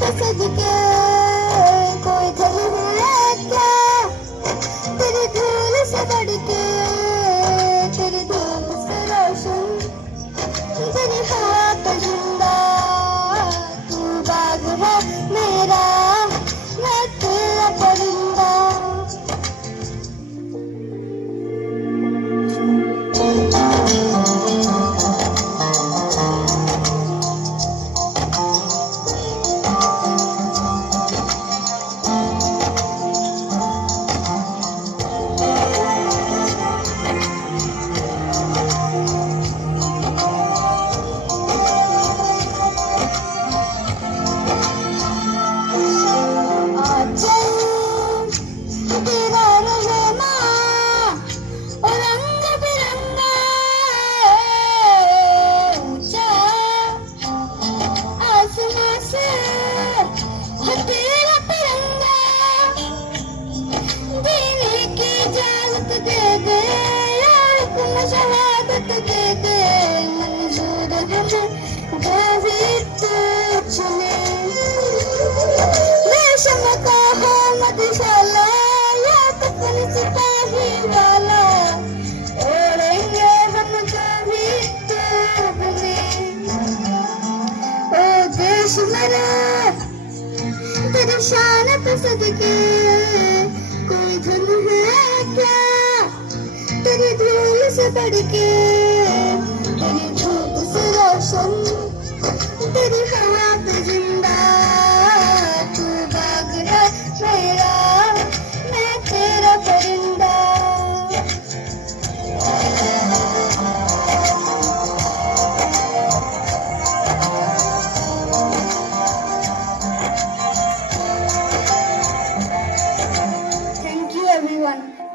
पे सदके कोई धन है क्या, तेरी धूल से बढ़ के, तेरी धूप से रोशन, तेरी हवा पे जिंदा, तू बाग है मेरा, मैं तेरा परिंदा। तेरा रहना और रंग बिरंगा ऊंचा आसमां से है तेरा तिरंगा, जीने की इजाजत दे दे यार, तुम शहादत दे दे, मंजूर है जो भी तू चुने। रेशम का हो मधुशाला या कफन सिपाही वाला, ओढ़ेंगे हम जो भी तू बने। ओ देश मेरा तेरी शान पे सदके कोई धन है क्या, तेरी धूल से बढ़ के, तेरी धूप से रोशन, तेरी हवा पे जिंदा, तू बाग है मेरा, मैं तेरा परिंदा। Thank you everyone.